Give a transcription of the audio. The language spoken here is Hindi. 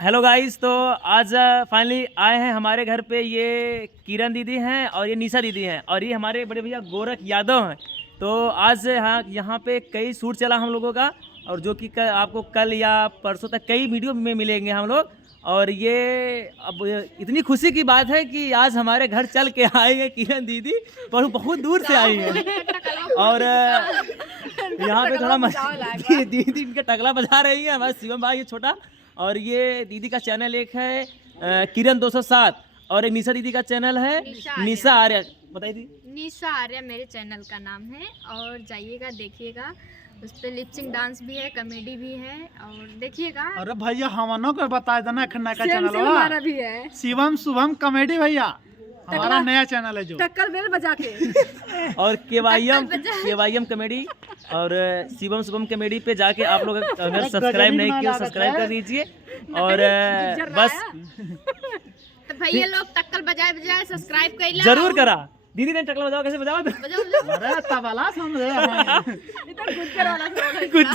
हेलो गाइस, तो आज फाइनली आए हैं हमारे घर पे। ये किरण दीदी हैं और ये निशा दीदी हैं और ये हमारे बड़े भैया गोरख यादव हैं। तो आज यहाँ पे कई शूट चला हम लोगों का, और जो कि आपको कल या परसों तक कई वीडियो में मिलेंगे हम लोग। और ये अब इतनी खुशी की बात है कि आज हमारे घर चल के आए हैं किरण दीदी, पर बहुत दूर से आई हैं। और यहाँ पे थोड़ा दीदी इनका टकला बजा रही है हमारे शिवम भाई, ये छोटा। और ये दीदी का चैनल एक है किरण 207 और एक निशा दीदी का चैनल है निशा आर्य। बताइए दी। निशा आर्य मेरे चैनल का नाम है, और जाइएगा देखिएगा। उस पर लिपसिंग डांस भी है, कॉमेडी भी है, और देखिएगा। अरे भैया हमनों को बता देना खन्ना का चैनल हमारा भी है, शिवम शुभम कॉमेडी भैया, हमारा नया चैनल है जो टक्कर बेल बजा के। और केवाईएम कॉमेडी और शिवम शुभम कॉमेडी पे जाके आप लोग अगर सब्सक्राइब नहीं किया सब्सक्राइब कर दीजिए। और बस तो भैया लोग टक्कर बजाए बजाए सब्सक्राइब कर लो। जरूर करा। दीदी ने टकला बजाओ, कैसे बजाओ? अरे तबला समझे कुछ